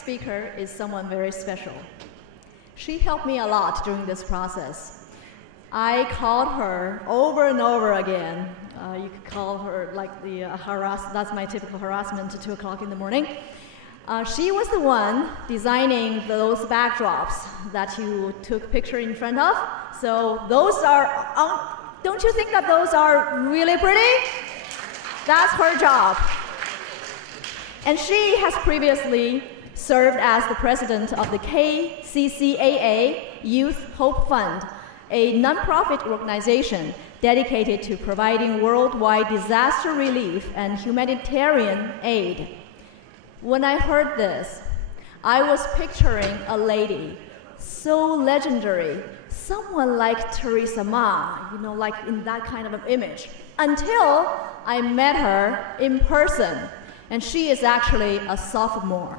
speaker is someone very special. She helped me a lot during this process. I called her over and over again. You could call her like the that's my typical harassment at 2 o'clock in the morning. She was the one designing those backdrops that you took picture in front of. So those are, don't you think that those are really pretty? That's her job. And she has previously served as the president of the KCCAA Youth Hope Fund, a nonprofit organization dedicated to providing worldwide disaster relief and humanitarian aid. When I heard this, I was picturing a lady so legendary, someone like Theresa Ma, like in that kind of an image, until I met her in person. And she is actually a sophomore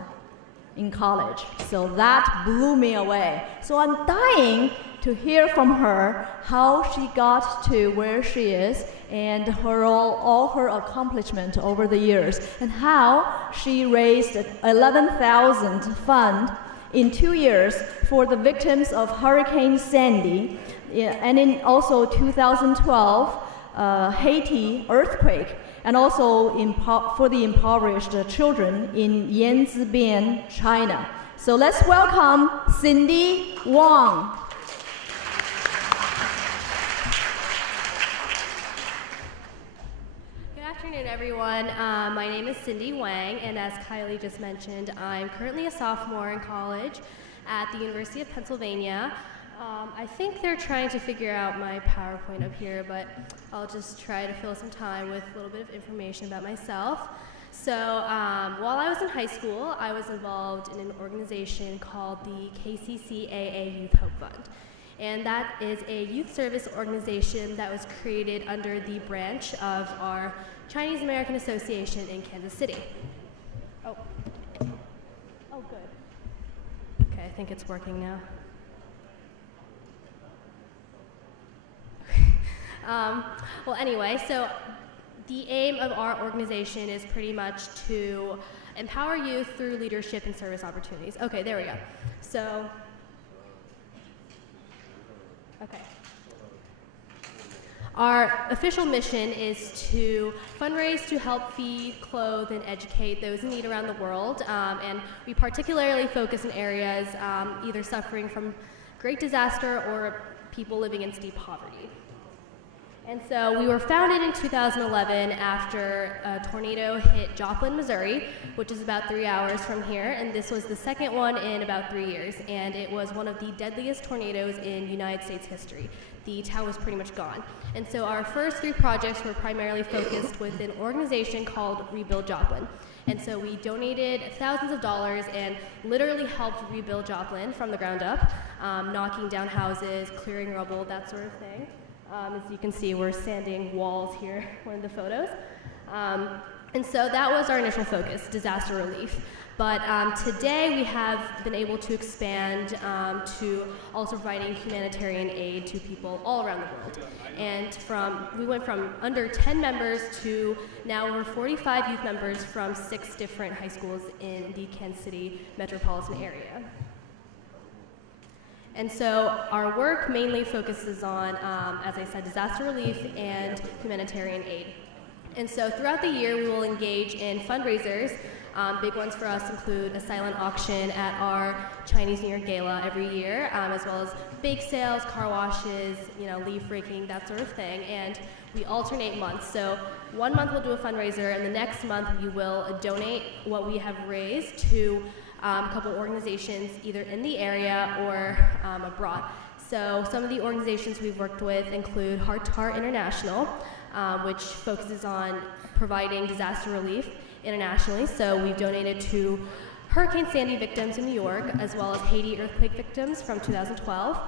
in college. So that blew me away. So I'm dying to hear from her how she got to where she is and all her accomplishment over the years, and how she raised 11,000 fund in 2 years for the victims of Hurricane Sandy, and in also 2012 Haiti earthquake, and also for the impoverished children in Yanzibian, China. So let's welcome Cindy Wang. Good afternoon, everyone. My name is Cindy Wang, and as Kylie just mentioned, I'm currently a sophomore in college at the University of Pennsylvania. I think they're trying to figure out my PowerPoint up here, but I'll just try to fill some time with a little bit of information about myself. So while I was in high school, I was involved in an organization called the KCCAA Youth Hope Fund. And that is a youth service organization that was created under the branch of our Chinese American Association in Kansas City. Oh, good. Okay, I think it's working now. Well, anyway, so the aim of our organization is pretty much to empower youth through leadership and service opportunities. Okay, there we go. So, okay. Our official mission is to fundraise to help feed, clothe, and educate those in need around the world. And we particularly focus in areas either suffering from great disaster or people living in steep poverty. And so we were founded in 2011 after a tornado hit Joplin, Missouri, which is about 3 hours from here, and this was the second one in about 3 years, and it was one of the deadliest tornadoes in United States history. The town was pretty much gone. And so our first 3 projects were primarily focused with an organization called Rebuild Joplin. And so we donated thousands of dollars and literally helped rebuild Joplin from the ground up, knocking down houses, clearing rubble, that sort of thing. As you can see, we're sanding walls here, one of the photos. And so that was our initial focus, disaster relief. But today we have been able to expand to also providing humanitarian aid to people all around the world. And we went from under 10 members to now over 45 youth members from 6 different high schools in the Kansas City metropolitan area. And so our work mainly focuses on, as I said, disaster relief and humanitarian aid. And so throughout the year, we will engage in fundraisers. Big ones for us include a silent auction at our Chinese New Year Gala every year, as well as bake sales, car washes, leaf raking, that sort of thing. And we alternate months. So 1 month we'll do a fundraiser, and the next month we will donate what we have raised to a couple organizations either in the area or abroad. So some of the organizations we've worked with include Heart to Heart International, which focuses on providing disaster relief internationally. So we've donated to Hurricane Sandy victims in New York, as well as Haiti earthquake victims from 2012.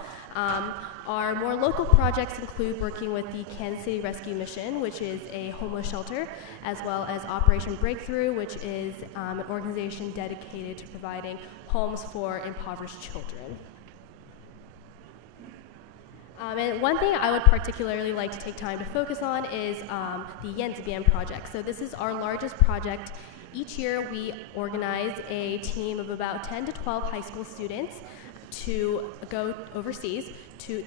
Our more local projects include working with the Kansas City Rescue Mission, which is a homeless shelter, as well as Operation Breakthrough, which is an organization dedicated to providing homes for impoverished children. And one thing I would particularly like to take time to focus on is the Yanzibian project. So this is our largest project each year we organize a team of about 10 to 12 high school students to go overseas to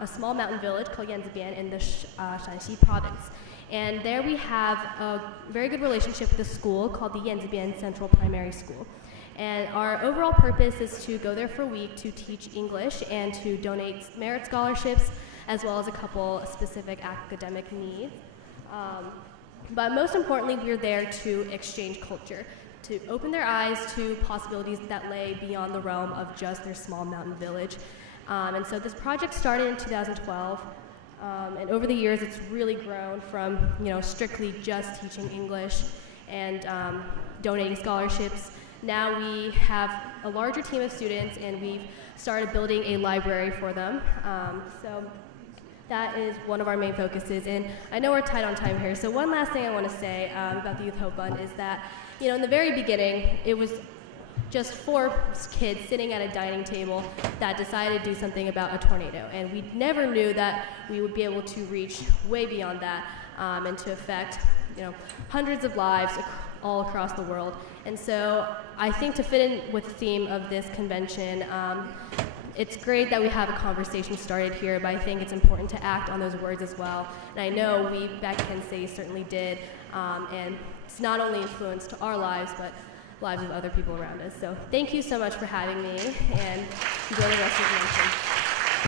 a small mountain village called Yanzibian in the Shanxi province. And there we have a very good relationship with a school called the Yanzibian Central Primary School. And our overall purpose is to go there for a week to teach English and to donate merit scholarships, as well as a couple specific academic needs. But most importantly, we're there to exchange culture, to open their eyes to possibilities that lay beyond the realm of just their small mountain village. And so this project started in 2012, and over the years it's really grown from strictly just teaching English and donating scholarships. Now we have a larger team of students, and we've started building a library for them. So that is one of our main focuses, and I know we're tight on time here, so one last thing I want to say about the Youth Hope Fund is that, in the very beginning, it was just 4 kids sitting at a dining table that decided to do something about a tornado, and we never knew that we would be able to reach way beyond that and to affect, hundreds of lives all across the world. And so I think to fit in with the theme of this convention, it's great that we have a conversation started here, but I think it's important to act on those words as well. And I know we back in Kansas City certainly did, and it's not only influenced our lives, but lives of other people around us. So thank you so much for having me, and enjoy the rest of the convention.